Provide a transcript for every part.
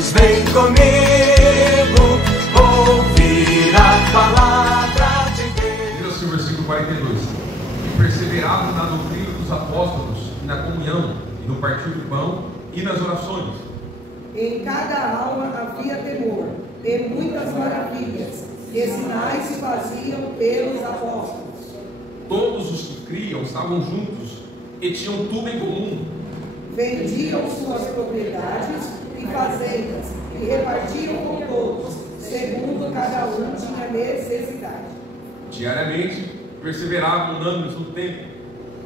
Deus, vem comigo, ouvir a palavra de Deus. Diz assim o versículo 42: e perseveravam na doutrina dos apóstolos, e na comunhão, e no partir do pão, e nas orações. Em cada alma havia temor, e muitas maravilhas, e sinais se faziam pelos apóstolos. Todos os que criam estavam juntos, e tinham tudo em comum. Vendiam suas propriedades e fazendas, e repartiam com todos, segundo cada um tinha necessidade. Diariamente perseveravam unânimes no templo,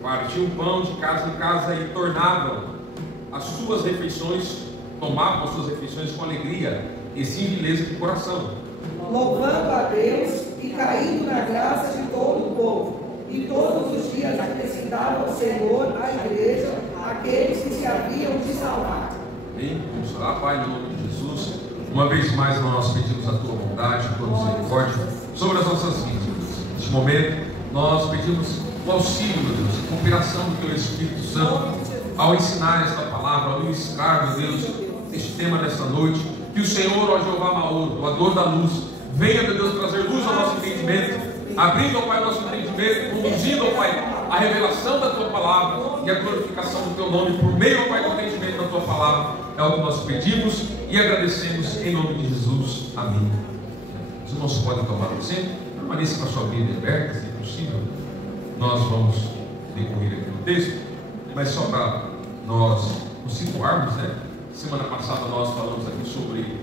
partiam pão de casa em casa e tornavam as suas refeições, tomavam as suas refeições com alegria e singeleza de coração, Louvando a Deus e caindo na graça de todo o povo. E todos os dias acrescentava o Senhor à igreja aqueles que se haviam de salvar. Amém? Vamos orar, Pai, em nome de Jesus. Uma vez mais nós pedimos a Tua bondade, a Tua misericórdia sobre as nossas vidas. Neste momento nós pedimos o auxílio, meu Deus, a cooperação do Teu Espírito Santo ao ensinar esta palavra, ao ministrar, meu Deus, este tema nesta noite. Que o Senhor, ó Jeová Maor, o doador da luz, venha, meu Deus, trazer luz ao nosso entendimento, abrindo, ó Pai, o nosso entendimento, conduzindo, ó Pai, a revelação da Tua palavra e a glorificação do Teu nome por meio, ó Pai, do entendimento da Tua palavra. É o que nós pedimos e agradecemos em nome de Jesus. Amém. Os irmãos podem tomar o centro, permaneça com a sua Bíblia aberta, se possível. Nós vamos decorrer aqui no texto, mas só para nós nos situarmos, né? Semana passada nós falamos aqui sobre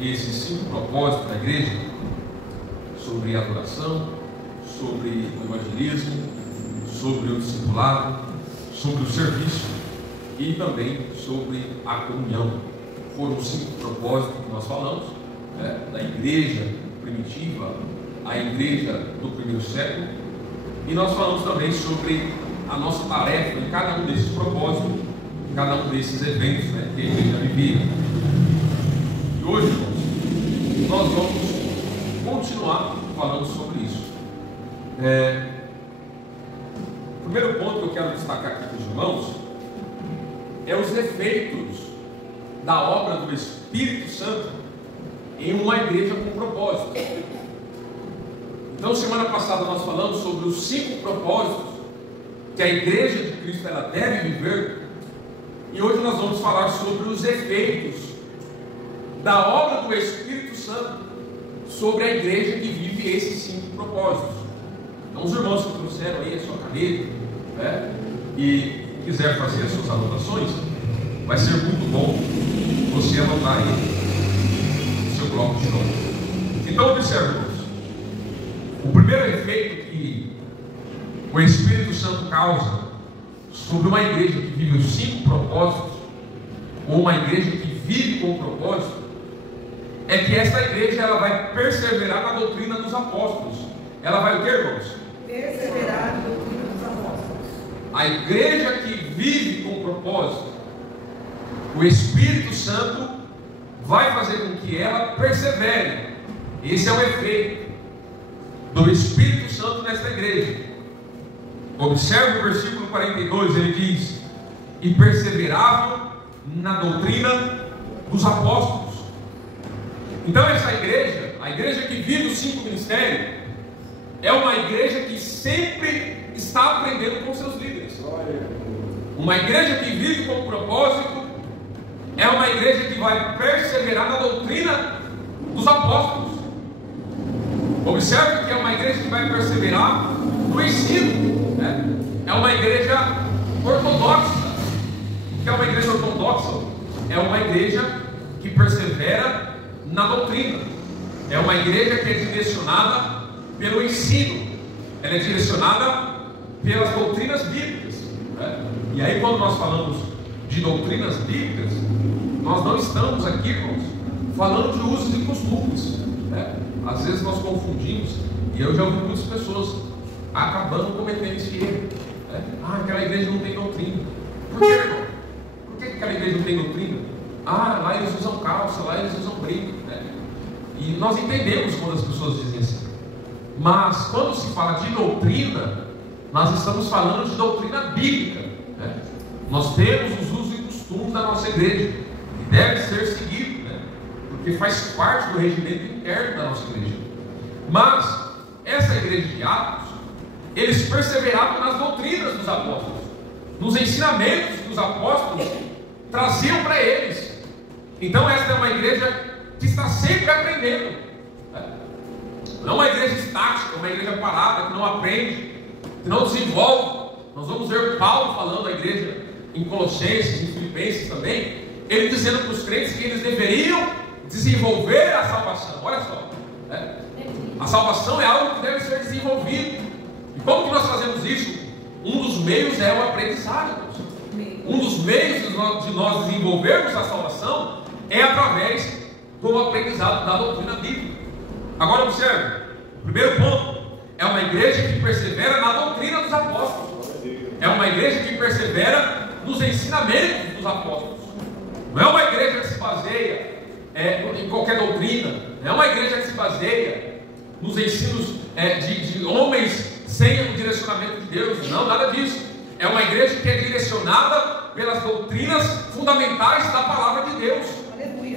esses 5 propósitos da igreja, sobre a adoração, sobre o evangelismo, sobre o discipulado, sobre o serviço e também sobre a comunhão. Foram os 5 propósitos que nós falamos, né, da igreja primitiva, a igreja do primeiro século, e nós falamos também sobre a nossa tarefa em cada um desses propósitos, em cada um desses eventos, né, que a igreja vivia. E hoje, irmãos, nós vamos continuar falando sobre isso. O primeiro ponto que eu quero destacar aqui para os irmãos é os efeitos da obra do Espírito Santo em uma igreja com propósito. Então, semana passada nós falamos sobre os 5 propósitos que a igreja de Cristo ela deve viver, e hoje nós vamos falar sobre os efeitos da obra do Espírito Santo sobre a igreja que vive esses 5 propósitos. Então, os irmãos que trouxeram aí a sua caneta, né, e quiser fazer as suas anotações, vai ser muito bom você anotar aí no seu bloco de notas. Então, observe, irmãos, o primeiro efeito que o Espírito Santo causa sobre uma igreja que vive os 5 propósitos, ou uma igreja que vive com propósito, é que esta igreja ela vai perseverar na doutrina dos apóstolos. Ela vai o que, irmãos? Perseverar na doutrina dos apóstolos. A igreja que vive com propósito, o Espírito Santo vai fazer com que ela persevere. Esse é o efeito do Espírito Santo nesta igreja. Observe o versículo 42, ele diz: e perseveravam na doutrina dos apóstolos. Então essa igreja, a igreja que vive os 5 ministérios, é uma igreja que sempre está aprendendo com seus líderes. Uma igreja que vive com propósito é uma igreja que vai perseverar na doutrina dos apóstolos. Observe que é uma igreja que vai perseverar no ensino, né? É uma igreja ortodoxa. O que é uma igreja ortodoxa? É uma igreja que persevera na doutrina. É uma igreja que é direcionada pelo ensino. Ela é direcionada pelas doutrinas bíblicas, né? E aí, quando nós falamos de doutrinas bíblicas, nós não estamos aqui, irmãos, falando de usos e costumes, né? Às vezes nós confundimos, e eu já ouvi muitas pessoas acabando cometendo esse erro, né? Aquela igreja não tem doutrina. Por quê, irmão? Por que aquela igreja não tem doutrina? Lá eles usam calça, lá eles usam brinco, né? E nós entendemos quando as pessoas dizem assim. Mas quando se fala de doutrina, nós estamos falando de doutrina bíblica, né? Nós temos os usos e costumes da nossa igreja, que deve ser seguido, porque faz parte do regimento interno da nossa igreja. Mas essa igreja de Atos, eles perseveravam nas doutrinas dos apóstolos, nos ensinamentos que os apóstolos traziam para eles. Então esta é uma igreja que está sempre aprendendo, não é uma igreja estática, uma igreja parada, que não aprende, que não desenvolve. Nós vamos ver Paulo falando à igreja em Colossenses, em Filipenses também, ele dizendo para os crentes que eles deveriam desenvolver a salvação. Olha só, a salvação é algo que deve ser desenvolvido. E como que nós fazemos isso? Um dos meios é o aprendizado. Um dos meios de nós desenvolvermos a salvação é através do aprendizado da doutrina bíblica. Agora observe, o primeiro ponto é uma igreja que persevera na doutrina dos apóstolos. É uma igreja que persevera nos ensinamentos dos apóstolos. Não é uma igreja que se baseia em qualquer doutrina. Não é uma igreja que se baseia nos ensinos de homens sem o direcionamento de Deus. Não, nada disso. É uma igreja que é direcionada pelas doutrinas fundamentais da palavra de Deus.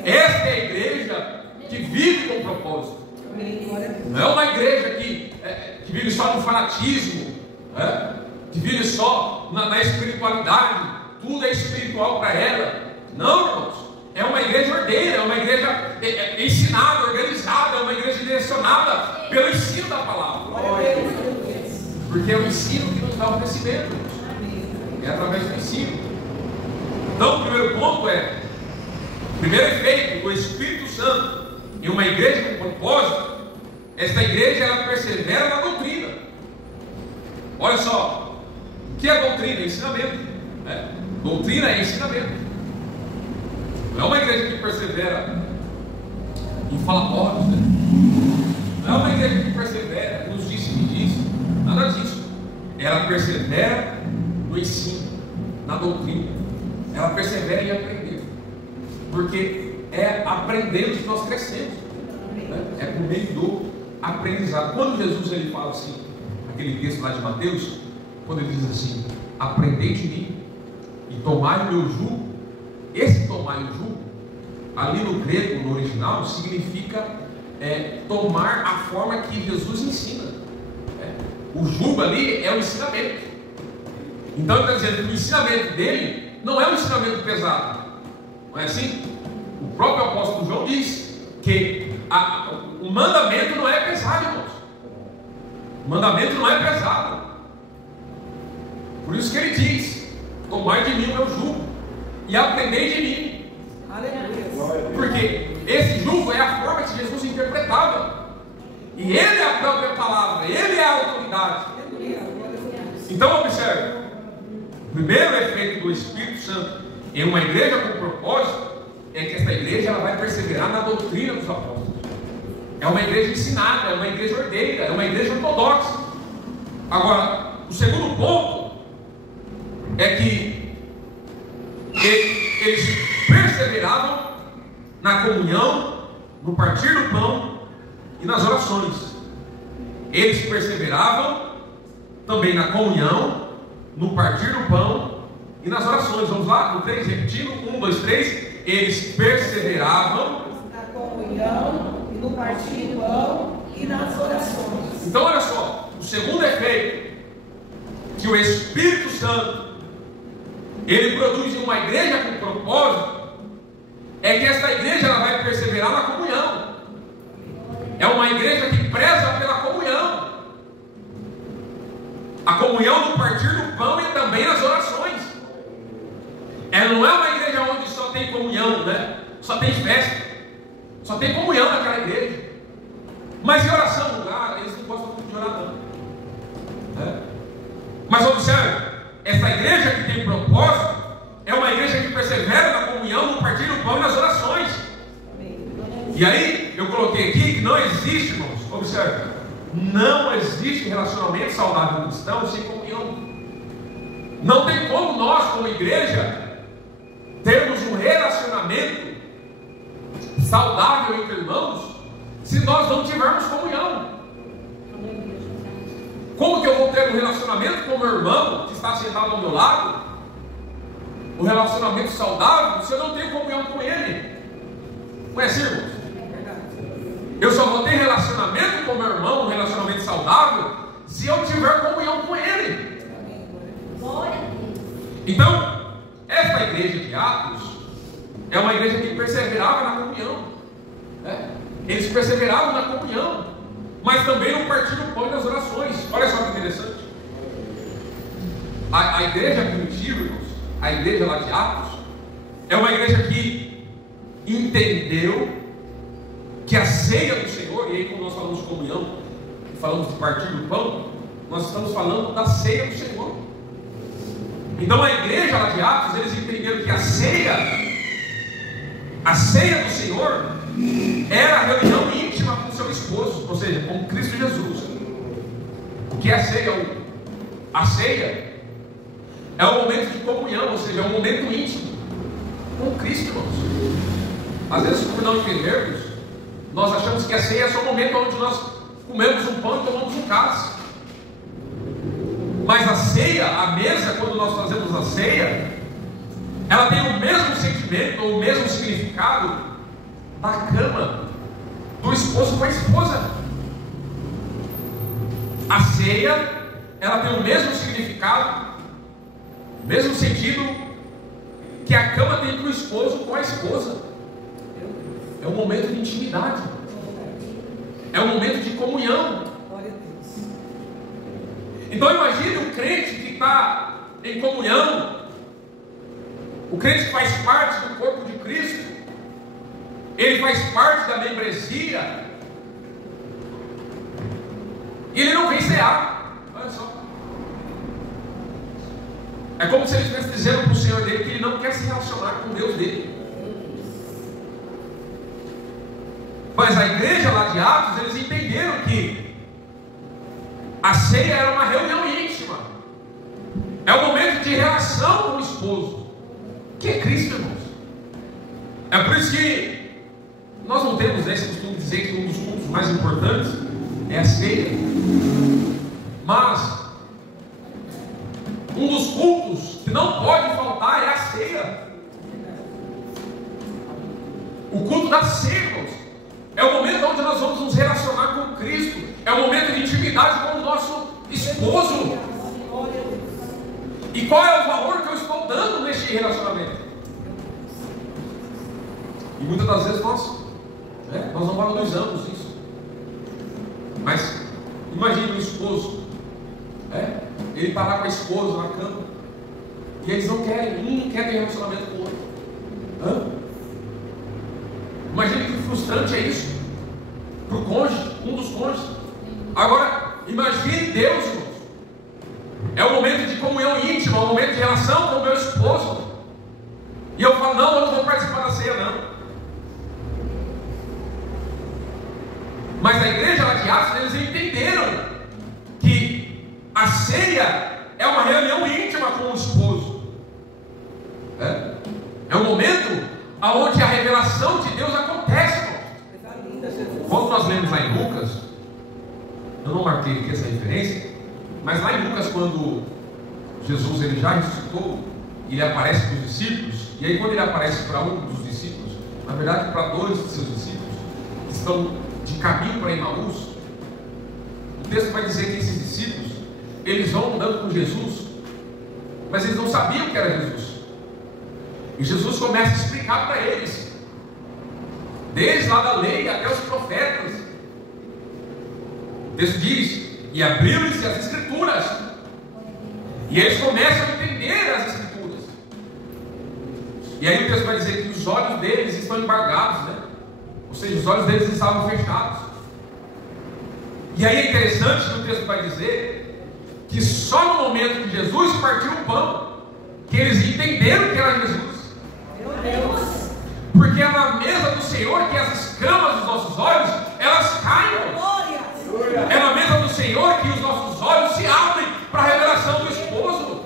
Esta é a igreja que vive com propósito. Não é uma igreja que vive só no fanatismo, que vive só na espiritualidade. Tudo é espiritual para ela. Não, irmãos. É uma igreja ordeira, é uma igreja ensinada, organizada, é uma igreja direcionada pelo ensino da palavra. Porque é o ensino que nos dá o crescimento. É através do ensino. Então, o primeiro ponto o primeiro efeito do Espírito Santo em uma igreja com propósito. Esta igreja, ela persevera na doutrina. Olha só, o que é doutrina? É ensinamento. Doutrina é ensinamento. Não é uma igreja que persevera em falatórios, não é uma igreja que persevera nos disse-me-disse, nada disso. Ela persevera no ensino, na doutrina. Ela persevera em aprender, porque é aprendendo que nós crescemos, é por meio do aprendizado. Quando Jesus ele fala assim, aquele texto lá de Mateus, quando ele diz assim: aprendei de mim e tomai o meu jugo. Esse tomar o jugo, ali no grego, no original, significa tomar a forma que Jesus ensina. O jugo ali é o ensinamento. Então ele está dizendo que o ensinamento dele não é um ensinamento pesado. Não é assim? O próprio apóstolo João diz que o mandamento não é pesado, irmãos. O mandamento não é pesado. Por isso que ele diz: tomai de mim o meu jugo e aprendei de mim. Aleluia. Porque esse jugo é a forma que Jesus interpretava. E ele é a própria palavra, ele é a autoridade. Então observe, o primeiro efeito do Espírito Santo em uma igreja com propósito é que esta igreja ela vai perseverar na doutrina dos apóstolos. É uma igreja ensinada, é uma igreja ordeira, é uma igreja ortodoxa. Agora, o segundo ponto é que eles perseveravam na comunhão, no partir do pão e nas orações. Eles perseveravam também na comunhão, no partir do pão e nas orações. Vamos lá? No 3, repetindo: 1, 2, 3. Eles perseveravam na comunhão, no partir do pão e nas orações. Então olha só, o segundo efeito que o Espírito Santo ele produz em uma igreja com propósito é que esta igreja ela vai perseverar na comunhão. É uma igreja que preza pela comunhão. A comunhão no partir do pão e também nas orações. Ela não é uma igreja onde só tem comunhão, só tem festa, só tem comunhão naquela igreja. Mas em oração, eles não gostam muito de orar não. Mas observe, essa igreja que tem propósito é uma igreja que persevera na comunhão, no partir do pão e nas orações. E aí, eu coloquei aqui que não existe, irmãos, observe, não existe relacionamento saudável cristão sem comunhão. Não tem como nós, como igreja, termos um relacionamento saudável entre irmãos se nós não tivermos comunhão. Como que eu vou ter um relacionamento com o meu irmão que está sentado ao meu lado, um relacionamento saudável, se eu não tenho comunhão com ele? Não é assim, irmãos? ter relacionamento com o meu irmão, um relacionamento saudável, se eu tiver comunhão com ele. Então, esta igreja de Atos é uma igreja que perseverava na comunhão. Eles perseveravam na comunhão, mas também no partir do pão e nas orações. Olha só que interessante. A igreja primitiva, irmãos, a igreja lá de Atos, é uma igreja que entendeu que a ceia do Senhor, e aí quando nós falamos de comunhão, falamos de partir do pão, nós estamos falando da ceia do Senhor. Então a igreja lá de Atos, eles entenderam que a ceia do Senhor era a reunião íntima com o seu esposo, ou seja, com Cristo Jesus. O que é a ceia? A ceia é um momento de comunhão, ou seja, é um momento íntimo com Cristo, irmãos. Às vezes, por não entendermos, nós achamos que a ceia é só um momento onde nós comemos um pão e tomamos um cálice. Mas a ceia, a mesa, quando nós fazemos a ceia, ela tem o mesmo sentimento, ou o mesmo significado da cama do esposo com a esposa. A ceia, ela tem o mesmo significado, o mesmo sentido que a cama tem para o esposo com a esposa. É um momento de intimidade, é um momento de comunhão. Então imagine o crente que está em comunhão, o crente que faz parte do corpo de Cristo, ele faz parte da membresia, e ele não vem cear. Olha só, é como se ele estivesse dizendo para o Senhor dele que ele não quer se relacionar com Deus dele. Mas a igreja lá de Atos, eles entenderam que a ceia era uma reunião íntima, é um momento de relação com o esposo, que é Cristo, irmãos. É por isso que nós não temos esse costume de dizer que um dos cultos mais importantes é a ceia, mas um dos cultos que não pode faltar é a ceia. O culto da ceia, irmãos, é o momento onde nós vamos nos relacionar com Cristo, é o momento de intimidade com o nosso esposo. E qual é o valor que eu estou dando neste relacionamento? E muitas das vezes nós não valorizamos isso. Mas imagine um esposo, ele está lá com a esposa na cama, e eles não querem, um não quer ter relacionamento com o outro. Imagine que frustrante é isso para o cônjuge, um dos cônjuges. Agora, imagine Deus, irmãos. É um momento de comunhão íntima, é um momento de relação com o meu esposo. E eu falo, não, eu não vou participar da ceia, não. Mas a igreja lá de Atos, eles entenderam que a ceia é uma reunião íntima com o esposo. É um momento onde a revelação de Deus acontece, irmão. Quando nós lemos lá em Lucas, eu não marquei aqui essa referência, mas lá em Lucas, quando Jesus ele já ressuscitou, ele aparece para os discípulos, e aí quando ele aparece para um dos discípulos, na verdade para dois de seus discípulos, que estão de caminho para Emaús, o texto vai dizer que esses discípulos, eles vão andando com Jesus, mas eles não sabiam que era Jesus. E Jesus começa a explicar para eles, desde lá da lei até os profetas. O texto diz, e abriu-lhes as escrituras, e eles começam a entender as escrituras. E aí o texto vai dizer que os olhos deles estão embargados, ou seja, os olhos deles estavam fechados. E aí é interessante que o texto vai dizer que só no momento que Jesus partiu o pão, que eles entenderam que era Jesus. Porque é na mesa do Senhor que as escamas dos nossos olhos, elas caem. É na mesa do Senhor que os nossos olhos se abrem para a revelação do esposo.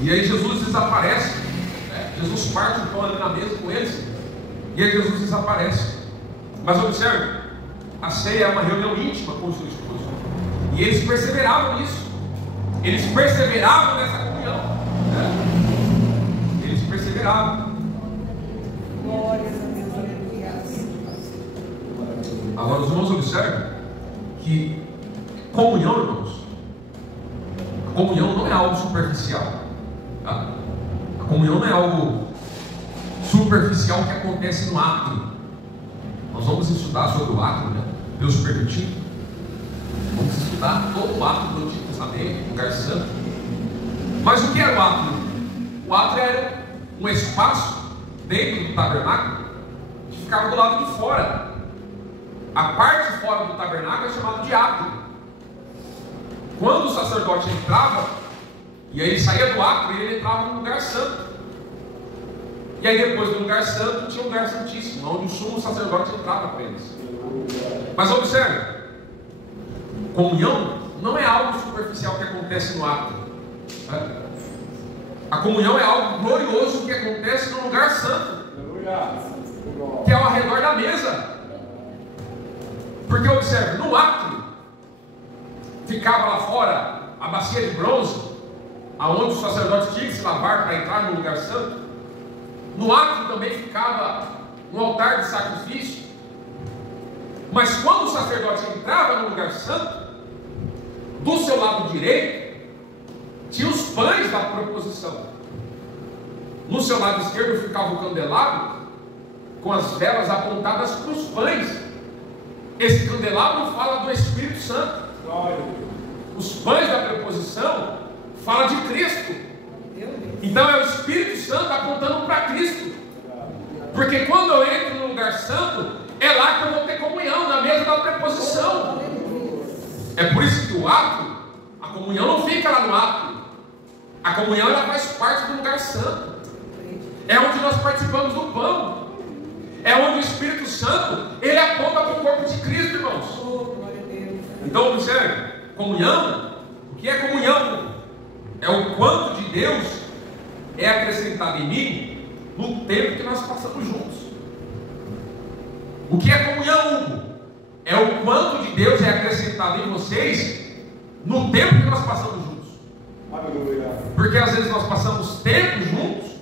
E aí Jesus desaparece. Jesus parte o pão ali na mesa com eles, e aí Jesus desaparece. Mas observe, a ceia é uma reunião íntima com o seu esposo, e eles perseveravam nisso. Eles perseveravam nessa comunhão. Eles perseveravam. Agora os irmãos observam que comunhão, irmãos, a comunhão não é algo superficial, tá? A comunhão não é algo superficial que acontece no ato. Nós vamos estudar sobre o ato, né? Deus permitindo. Vamos estudar todo o ato do Antigo Testamento, lugar santo. Mas o que era o ato? O ato era um espaço dentro do tabernáculo que ficava do lado de fora. A parte de fora do tabernáculo é chamada de átrio. Quando o sacerdote entrava, e aí ele saía do átrio, ele entrava no lugar santo. E aí depois do lugar santo tinha o lugar santíssimo, onde o sumo sacerdote entrava com eles. Mas observe, comunhão não é algo superficial que acontece no ato. A comunhão é algo glorioso que acontece no lugar santo, que é ao redor da mesa. Porque observe, no ato ficava lá fora a bacia de bronze, aonde o sacerdote tinha que se lavar para entrar no lugar santo. No ato também ficava um altar de sacrifício. Mas quando o sacerdote entrava no lugar santo, do seu lado direito tinha os pães da proposição. No seu lado esquerdo ficava o candelabro com as velas apontadas para os pães. Esse candelabro fala do Espírito Santo. Os pães da preposição fala de Cristo. Então é o Espírito Santo apontando para Cristo. Porque quando eu entro no lugar santo, é lá que eu vou ter comunhão, na mesa da preposição. É por isso que o ato, a comunhão não fica lá no ato. A comunhão ela faz parte do lugar santo. É onde nós participamos do pão. É onde o Espírito Santo ele aponta para o corpo de Cristo, irmãos. Então observe, comunhão, o que é comunhão? É o quanto de Deus é acrescentado em mim no tempo que nós passamos juntos. O que é comunhão, Hugo? É o quanto de Deus é acrescentado em vocês no tempo que nós passamos juntos. Porque às vezes nós passamos tempo juntos,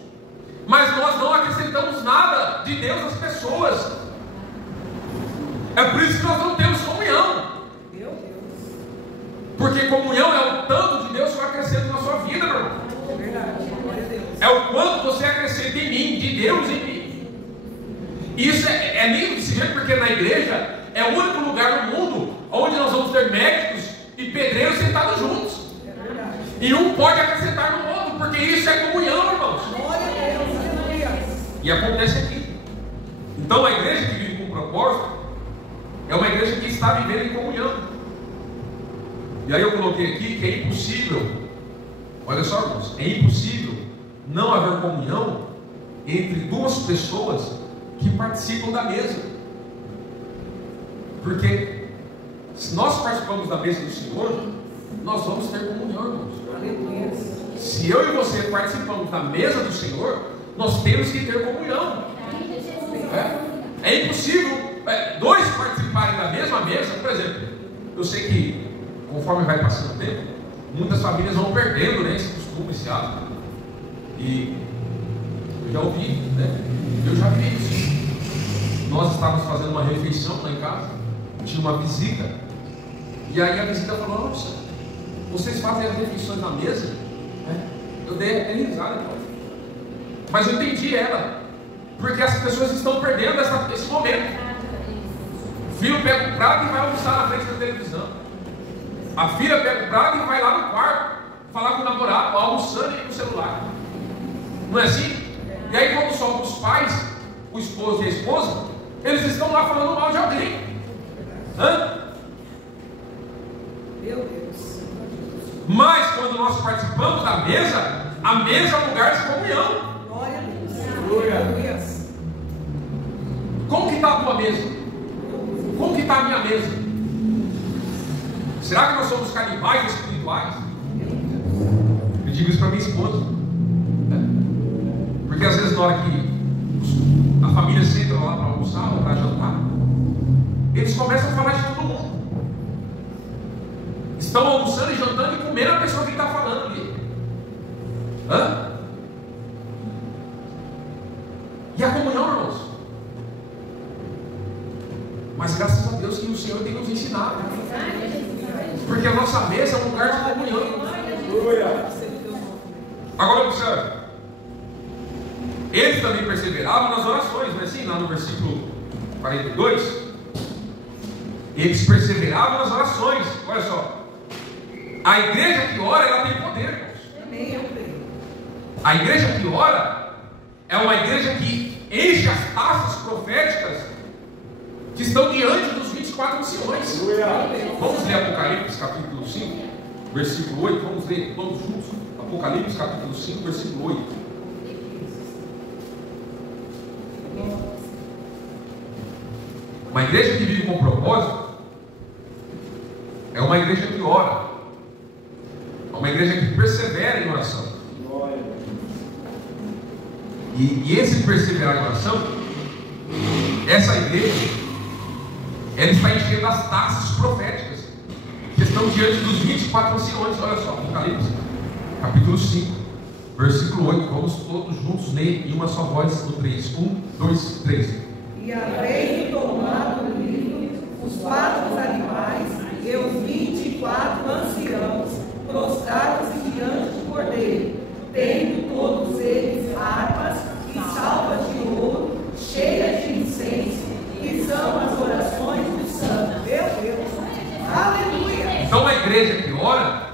mas nós não acrescentamos nada de Deus às pessoas. É por isso que nós não temos comunhão. Porque comunhão é o tanto de Deus que eu acrescento na sua vida, meu irmão. É verdade. É o quanto você acrescenta em mim, de Deus em mim. Isso é lindo de se ver, porque na igreja é o único lugar no mundo onde nós vamos ter médicos e pedreiros sentados juntos. É verdade. E um pode acrescentar no outro, porque isso é comunhão, irmãos. Glória a Deus, aleluia. E acontece aqui. Então a igreja que vive com propósito é uma igreja que está vivendo em comunhão. E aí eu coloquei aqui que é impossível, olha só, irmãos, é impossível não haver comunhão entre duas pessoas que participam da mesa. Porque se nós participamos da mesa do Senhor, nós vamos ter comunhão, irmãos. Aleluia. Se eu e você participamos da mesa do Senhor, nós temos que ter comunhão. É impossível dois participarem da mesma mesa. Por exemplo, eu sei que conforme vai passando o tempo, muitas famílias vão perdendo, né, esse costume, esse hábito. E eu já ouvi, né? Eu já vi isso. Nós estávamos fazendo uma refeição lá em casa, tinha uma visita, e aí a visita falou: nossa, vocês fazem as refeições na mesa? Eu dei até risada, mas eu entendi ela, porque as pessoas estão perdendo esse momento. O filho pega o prato e vai almoçar na frente da televisão. A filha pega o prato e vai lá no quarto falar com o namorado, almoçando e no celular. Não é assim? E aí quando sobram os pais, o esposo e a esposa, eles estão lá falando mal de alguém. Meu Deus. Mas quando nós participamos da mesa, a mesa é um lugar de comunhão. Glória a Deus. Aleluia. Como que está a tua mesa? Como que está a minha mesa? Será que nós somos canibais espirituais? Eu digo isso para minha esposa. Porque às vezes na hora que a família senta lá para almoçar ou para jantar, eles começam a falar de todo mundo. Estão almoçando e jantando e comendo a pessoa que está falando ali. E a comunhão, irmãos? Mas graças a Deus, Deus que o Senhor tem nos ensinado. Porque a nossa mesa é um lugar de comunhão. Agora observe. Eles também perseveravam nas orações, não é assim? Lá no versículo 42. Eles perseveravam nas orações. Olha só. A igreja que ora, ela tem poder, irmãos. A igreja que ora é uma igreja que enche as taças proféticas que estão diante dos 24 anciões. Vamos ler Apocalipse capítulo 5, versículo 8. Vamos ler todos juntos. Apocalipse capítulo 5, versículo 8. Uma igreja que vive com propósito é uma igreja que ora. É uma igreja que persevera em oração. E esse perseverar em oração, essa igreja, ela está enchendo as taças proféticas que estão diante dos 24 anciões. Olha só, Apocalipse, capítulo 5, versículo 8. Vamos todos juntos ler em uma só voz no 3. 1, 2, 3. E havendo tomado o livro, os 4 animais e os 24 anciãos prostraram-se diante do Cordeiro, tendo todos eles harpas e salvas de ouro, cheias de incenso, que são as orações dos santos. Meu Deus! Aleluia! Então a igreja que ora,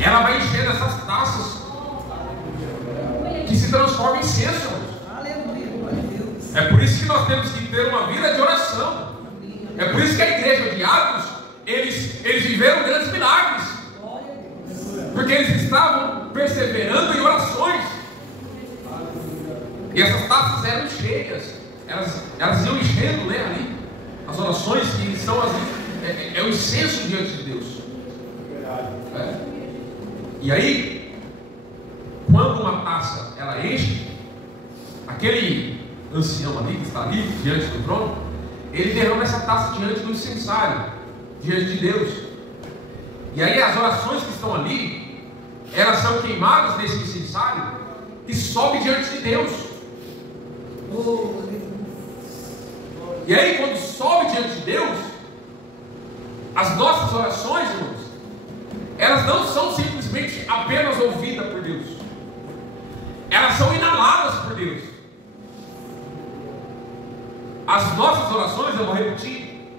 ela vai encher essas taças que se transformam em incenso. Aleluia, glória a Deus. É por isso que nós temos que ter uma vida de oração. É por isso que a igreja de Atos, eles viveram grandes milagres. Porque eles estavam perseverando em orações. E essas taças eram cheias. Elas iam enchendo, né, ali. As orações que são é o incenso diante de Deus. E aí, quando uma taça ela enche, aquele ancião ali que está ali diante do trono, ele derrama essa taça diante do incensário, diante de Deus. E aí as orações que estão ali, elas são queimadas nesse incensário e sobe diante de Deus. E aí quando sobe diante de Deus, as nossas orações, irmãos, elas não são simplesmente apenas ouvidas por Deus, elas são inaladas por Deus. As nossas orações, eu vou repetir,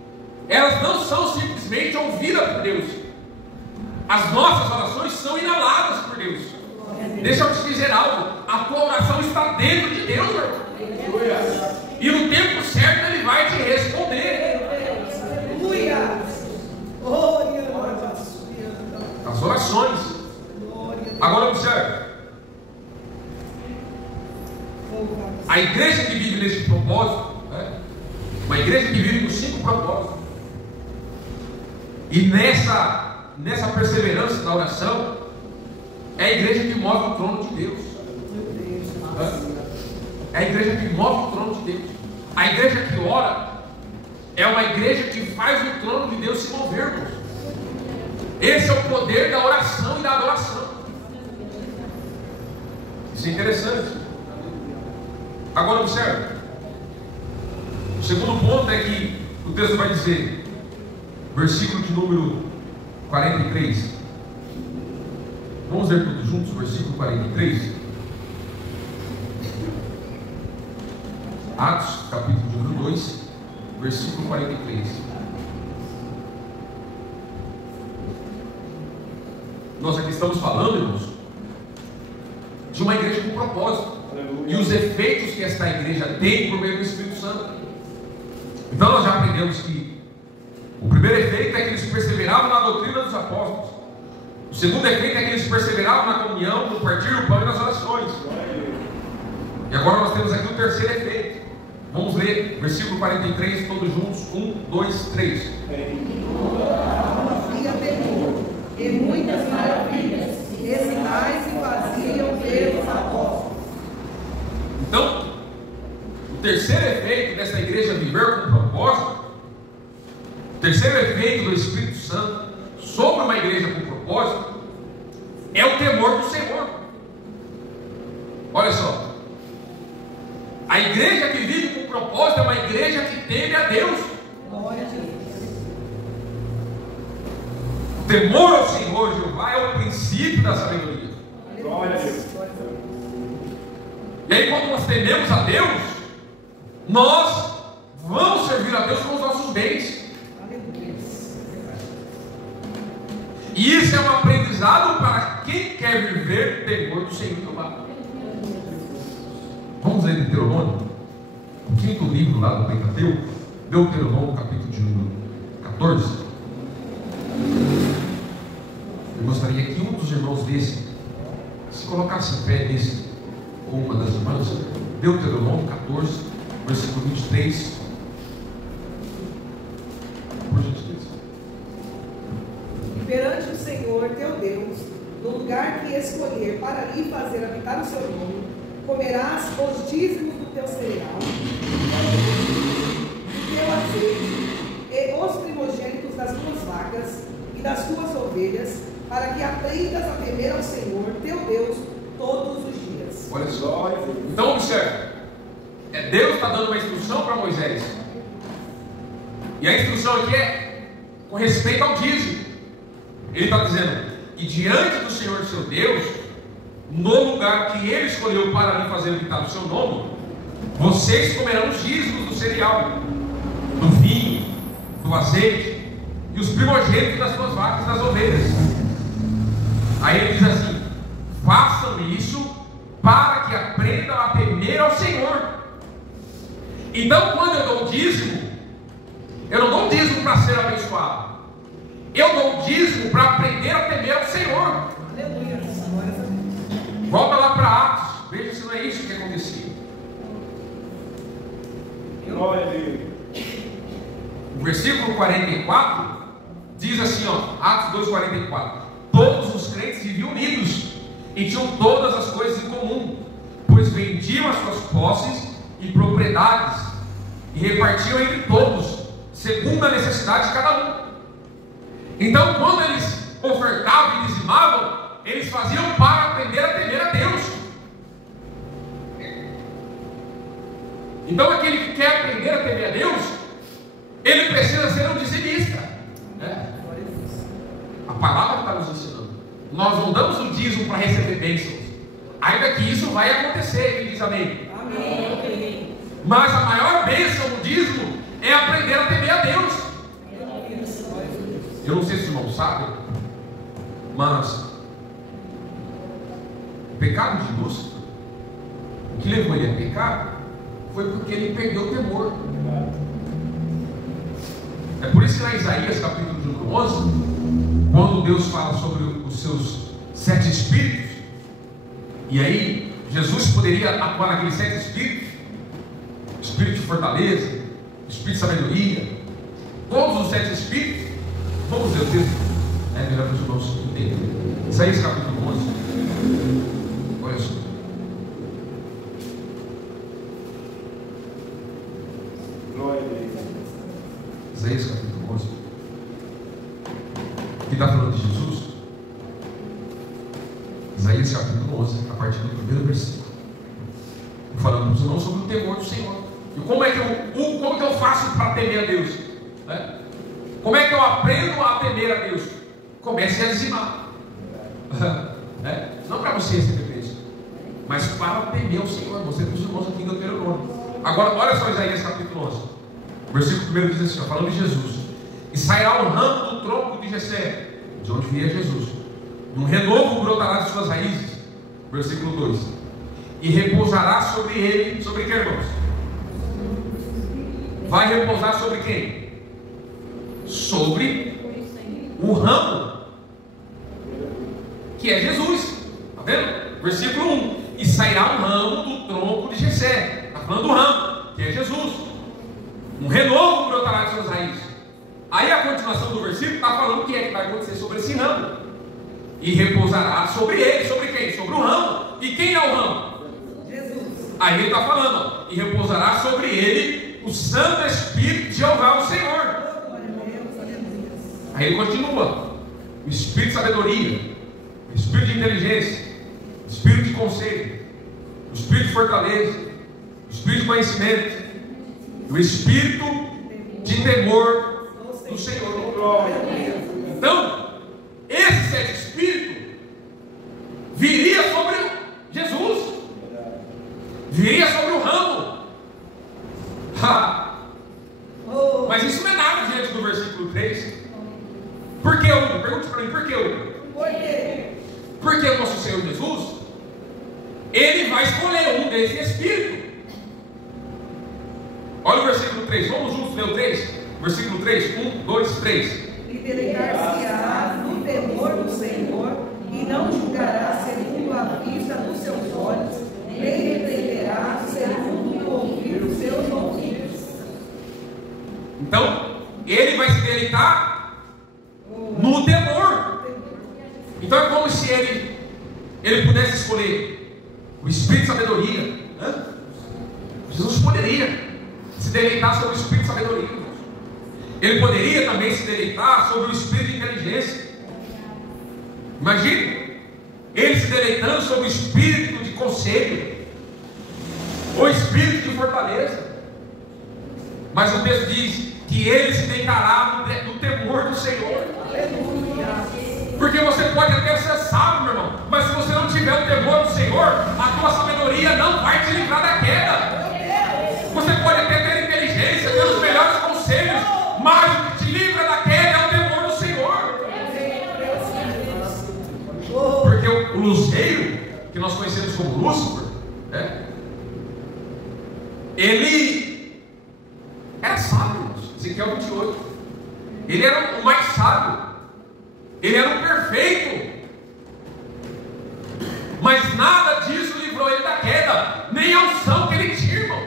elas não são simplesmente ouvidas por Deus, as nossas orações são inaladas por Deus. Deixa eu te dizer algo, a tua oração está dentro de Deus, irmão. E no tempo certo Ele vai te responder. As orações. Agora observe. A igreja que vive nesse propósito, uma igreja que vive com 5 propósitos, e nessa perseverança da oração, é a igreja que move o trono de Deus. É a igreja que move o trono de Deus. A igreja que ora é uma igreja que faz o trono de Deus se mover, irmãos. Esse é o poder da oração e da adoração. Isso é interessante. Agora observe. O segundo ponto é que o texto vai dizer, versículo de número 43. Vamos ler todos juntos, versículo 43. Atos, capítulo de número 2, versículo 43. Nós aqui estamos falando, irmãos, de uma igreja com propósito. E os efeitos que esta igreja tem por meio do Espírito Santo. Então nós já aprendemos que o primeiro efeito é que eles perseveravam na doutrina dos apóstolos. O segundo efeito é que eles perseveravam na comunhão, no partir do pão e nas orações. E agora nós temos aqui o terceiro efeito. Vamos ler versículo 43, todos juntos. 1, 2, 3. Havia temor, e muitas maravilhas e sinais se faziam pelos apóstolos. Então, o terceiro efeito dessa igreja viver com propósito, o terceiro efeito do Espírito Santo sobre uma igreja com propósito, é o temor do Senhor. Olha só, a igreja que vive com propósito é uma igreja que teme a Deus. temor ao Senhor, Jeová, é o princípio da sabedoria. Glória a Deus. E aí, quando nós tememos a Deus, nós vamos servir a Deus com os nossos bens. E isso é um aprendizado para quem quer viver o temor do Senhor Jeová. Vamos ler Deuteronômio, o quinto livro lá do Pentateuco, Deuteronômio, capítulo de número 14. Eu gostaria que um dos irmãos desse se colocasse em pé nesse, ou uma das irmãs, Deuteronômio 14, versículo 23. Por gentileza. E perante o Senhor teu Deus, no lugar que escolher para lhe fazer habitar o seu nome, comerás os dízimos do teu cereal, do teu azeite, e os primogênitos das tuas vacas e das tuas ovelhas, para que aprendas a temer ao Senhor teu Deus todos os dias. Olha só, então observe, Deus está dando uma instrução para Moisés, e a instrução aqui é com respeito ao dízimo. Ele está dizendo: e diante do Senhor seu Deus, no lugar que Ele escolheu para lhe fazer habitar o seu nome, vocês comerão os dízimos do cereal, do vinho, do azeite e os primogênitos das suas vacas e das ovelhas. Aí ele diz assim: façam isso para que aprendam a temer ao Senhor. Então, quando eu dou o dízimo, eu não dou o dízimo para ser abençoado, eu dou o dízimo para aprender a temer ao Senhor. Aleluia. Volta lá para Atos, veja se não é isso que acontecia. Glória a Deus. O versículo 44 diz assim, Atos 2,44: todos os crentes viviam unidos e tinham todas as coisas em comum, pois vendiam as suas posses e propriedades e repartiam entre todos, segundo a necessidade de cada um. Então, quando eles ofertavam e dizimavam, eles faziam para aprender a temer a Deus. Então, aquele que quer aprender a temer a Deus, ele precisa ser um dizimista, né? A palavra está nos ensinando. Nós não damos o dízimo para receber bênçãos, ainda que isso vai acontecer. Ele diz amém. Amém. Mas a maior bênção do dízimo é aprender a temer a Deus. Eu não sei se os irmãos sabem, mas o pecado de Lúcifer, o que levou ele a pecar, foi porque ele perdeu o temor. É por isso que na Isaías capítulo de número 11, quando Deus fala sobre os seus 7 espíritos, e aí Jesus poderia atuar naqueles 7 espíritos: espírito de fortaleza, espírito de sabedoria, todos os 7 espíritos. Vamos ver o texto, é melhor para os irmãos entenderem. Isaías capítulo 11, olha só. Glória a Deus. Isaías capítulo 11, que está falando de Jesus. Isaías capítulo 11, a partir do primeiro versículo, falando para os irmãos sobre o temor do Senhor. E como é que eu faço para temer a Deus, né? Como é que eu aprendo a temer a Deus? Comece a dizimar. Não para você receber bênção, mas para temer o Senhor. Você para os irmãos aqui do Deuteronômio. Agora, olha só Isaías capítulo 11. O versículo 1 diz assim, falando de Jesus: e sairá o ramo do tronco de Jessé, de onde viria Jesus, e um renovo brotará de suas raízes. Versículo 2: e repousará sobre ele. Sobre quem, irmãos? Vai repousar sobre quem? Sobre o ramo, que é Jesus. Está vendo? Versículo 1: e sairá um ramo do tronco de Jessé. Está falando do ramo, que é Jesus. Um renovo brotará de suas raízes. Aí a continuação do versículo está falando o que é que vai acontecer sobre esse ramo. E repousará sobre ele. Sobre quem? Sobre o ramo. E quem é o ramo? Jesus. Aí ele está falando, e repousará sobre ele o Santo Espírito de Jeová, o Senhor. Aí ele continua: o Espírito de sabedoria, o Espírito de inteligência, o Espírito de conselho, o Espírito de fortaleza, o Espírito de conhecimento, o Espírito de temor do Senhor. Então, viria sobre o ramo. Mas isso não é nada diante do versículo 3. Por que Hugo? Pergunte para mim, por que Hugo? Por quê? Porque o nosso Senhor Jesus, Ele vai escolher um desse Espírito. Olha o versículo 3, vamos juntos ler o 3? Versículo 3, 1, 2, 3. E delegar-se-á no temor do Senhor, e não julgará segundo a vista dos seus olhos, nem repreenderá segundo o ouvir dos seus ouvidos. Então, ele vai se deleitar no temor. Então é como se ele pudesse escolher o Espírito de sabedoria. Jesus poderia se deleitar sobre o Espírito de sabedoria. Ele poderia também se deleitar sobre o Espírito de inteligência. Imagine ele se deleitando sobre o Espírito de conselho, o Espírito de fortaleza. Mas o texto diz que ele se deitará no temor do Senhor. Porque você pode até ser sábio, meu irmão, mas se você não tiver o temor do Senhor, a tua sabedoria não vai te livrar da queda. Você pode até ter inteligência, ter os melhores conselhos, mas o que te livra da queda é o temor do Senhor. Porque o luzeiro, que nós conhecemos como Lúcifer, ele era sábio. Ezequiel 28. Ele era o mais sábio. Ele era o perfeito. Mas nada disso livrou ele da queda, nem a unção que ele tinha, irmão.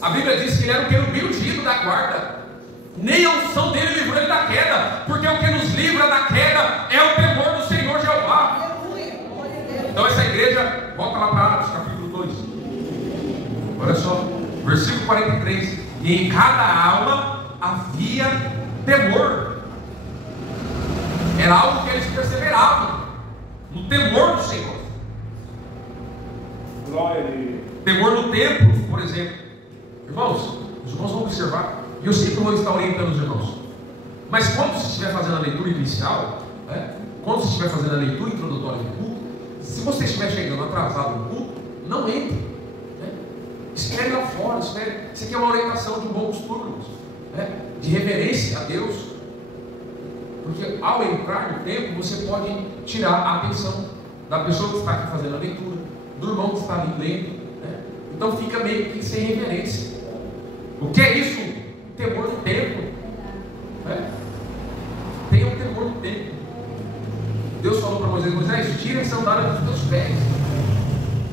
A Bíblia diz que ele era o querubim ungido da guarda. Nem a unção dele livrou ele da queda, porque o que nos livra da queda é o temor do Senhor Jeová. Então essa igreja, volta lá para Atos capítulo 2. Olha só, versículo 43. E em cada alma havia temor. Era algo que eles perseveravam no temor do Senhor. Glória a Deus. Temor no templo, por exemplo. Irmãos, os irmãos vão observar, e eu sempre vou estar orientando os irmãos. Mas quando você estiver fazendo a leitura inicial, quando você estiver fazendo a leitura introdutória do culto, se você estiver chegando atrasado no culto, não entre. Espere lá fora, espere. Isso aqui é uma orientação de um bom costume, irmãos, de reverência a Deus. Porque ao entrar no templo, você pode tirar a atenção da pessoa que está aqui fazendo a leitura, do irmão que está ali lendo. Então fica meio que sem reverência. O que é isso? Temor do templo. Tenha um temor do templo. Deus falou para Moisés: tira a sandália dos teus pés.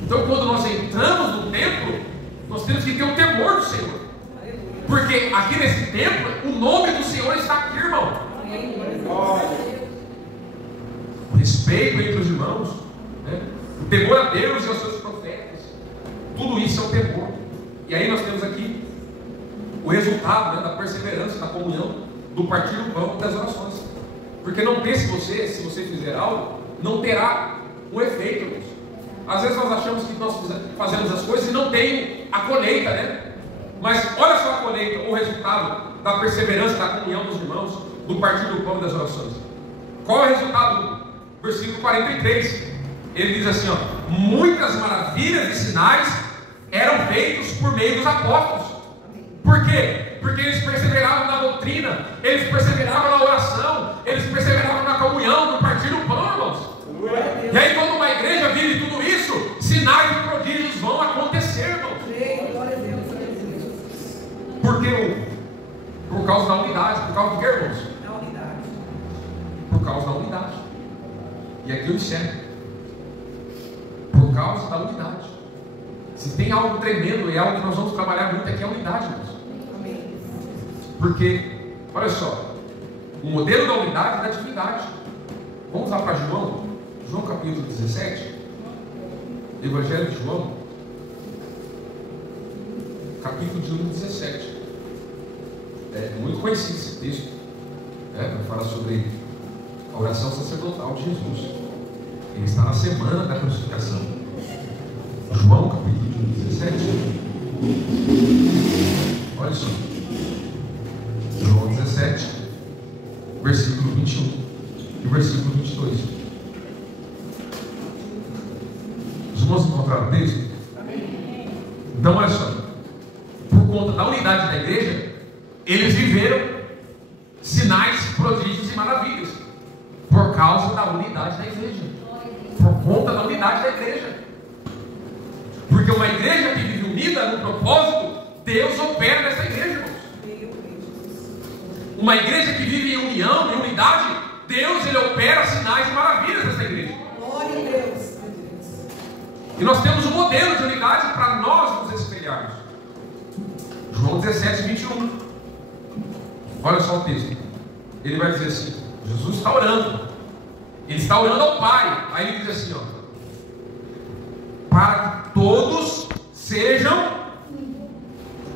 Então quando nós entramos no templo, nós temos que ter o temor do Senhor. Porque aqui nesse templo, o nome do Senhor está aqui, irmão. O respeito entre os irmãos, o temor a Deus e aos seus profetas, tudo isso é o temor. E aí nós temos aqui o resultado, da perseverança, da comunhão, do partir do pão, das orações. Porque não pense você, se você fizer algo, não terá um efeito, irmãos. Às vezes nós achamos que nós fazemos as coisas e não tem a colheita, Mas olha só a colheita, o resultado da perseverança, da comunhão dos irmãos, do partir do pão e das orações. Qual é o resultado? Versículo 43. Ele diz assim: muitas maravilhas e sinais eram feitos por meio dos apóstolos. Por quê? Porque eles perseveravam na doutrina, eles perseveravam na oração, eles perseveravam na comunhão, no partir do pão, irmãos. E aí quando uma igreja vive tudo isso, sinais e prodígios vão acontecer, irmãos. Por quê? Por causa da unidade. Por causa do que, irmãos? Da unidade. Por causa da unidade. E aqui eu enxergo. Por causa da unidade. Se tem algo tremendo e algo que nós vamos trabalhar muito aqui, é a unidade, irmãos. Amém. Porque, olha só, o modelo da unidade e da divindade. Vamos lá para João. João capítulo 17. Evangelho de João. Capítulo de número 17. É muito conhecido esse texto, para falar sobre a oração sacerdotal de Jesus. Ele está na semana da crucificação. João capítulo 17. Olha só. João 17, versículo 21 e versículo 22. Os irmãos encontraram o texto? Então, olha só, por conta da unidade da igreja, eles viveram sinais, prodígios e maravilhas, por causa da unidade da igreja, por conta da unidade da igreja. Porque uma igreja que vive unida no propósito, Deus opera nessa igreja, irmãos. Uma igreja que vive em união, em unidade, Deus, Ele opera sinais e maravilhas nessa igreja. Glória a Deus. E nós temos um modelo de unidade para nós nos espelharmos. João 17, 21. Olha só o texto. Ele vai dizer assim: Jesus está orando. Ele está orando ao Pai. Aí ele diz assim, ó: para que todos sejam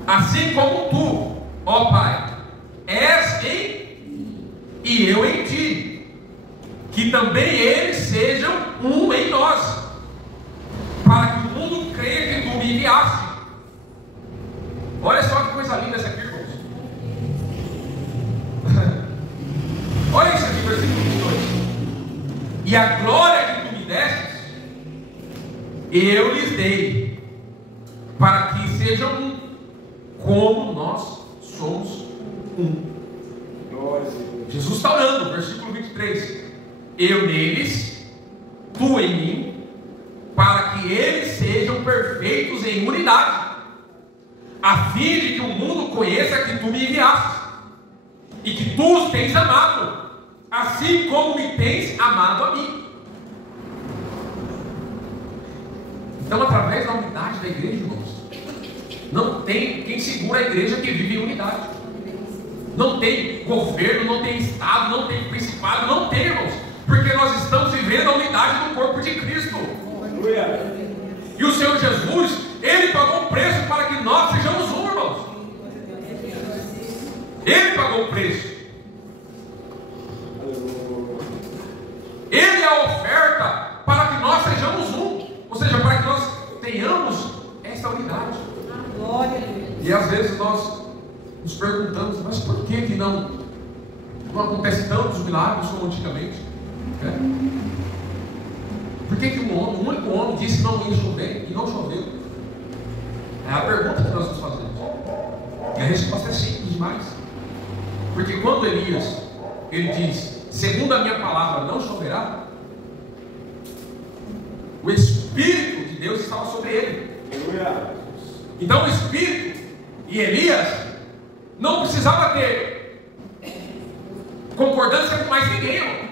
assim como tu, ó Pai, és em mim e eu em ti, que também eles sejam um em nós, para que o mundo creia que tu me enviaste. Olha só que coisa linda essa aqui, irmãos. Olha isso aqui, versículo 22. E a glória que tu me destes, eu lhes dei, para que sejam um, como nós somos um. Jesus está orando, versículo 23. Eu neles, tu em mim, para que eles sejam perfeitos em unidade, a fim de que o mundo conheça que tu me enviaste, e que tu os tens amado, assim como me tens amado a mim. Então, através da unidade da igreja, irmãos, não tem quem segura a igreja que vive em unidade. Não tem governo, não tem estado, não tem principado, não tem, irmãos, porque nós estamos vivendo a unidade do corpo de Cristo. E o Senhor Jesus, Ele pagou o preço para que nós sejamos um, irmãos. Ele pagou o preço. Ele é a oferta para que nós sejamos um. Ou seja, para que nós tenhamos essa unidade. E às vezes nós nos perguntamos: mas por que não acontece tantos milagres como antigamente? Por que um único homem disse não ia chover e não choveu? É a pergunta que nós nos fazemos. E a resposta é simples demais. Porque quando Elias, ele diz: segundo a minha palavra não choverá, o Espírito de Deus estava sobre ele. Então o Espírito e Elias não precisava ter concordância com mais ninguém, irmão.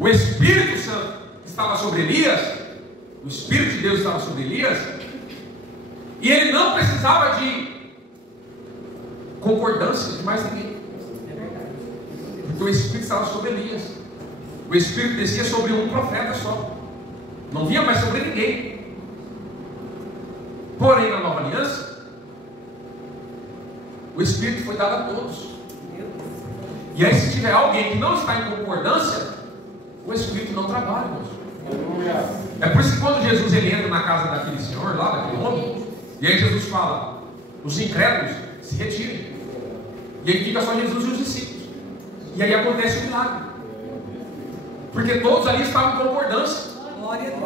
O Espírito Santo estava sobre Elias, o Espírito de Deus estava sobre Elias, e ele não precisava de concordância de mais ninguém, porque o Espírito estava sobre Elias. O Espírito descia sobre um profeta só, não vinha mais sobre ninguém. Porém, na nova aliança, o Espírito foi dado a todos. E aí, se tiver alguém que não está em concordância, o Espírito não trabalha, irmãos. É por isso que quando Jesus ele entra na casa daquele senhor lá, daquele homem, e aí Jesus fala: os incrédulos se retirem, e aí fica só Jesus e os discípulos, e aí acontece o milagre, porque todos ali estavam em concordância.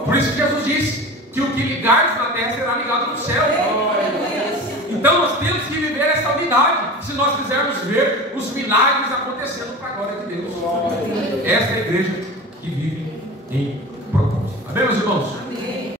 Por isso que Jesus disse que o que ligares na terra será ligado no céu. Então nós temos que viver essa unidade, se nós quisermos ver os milagres acontecendo para a glória de Deus. Essa é a igreja que vive em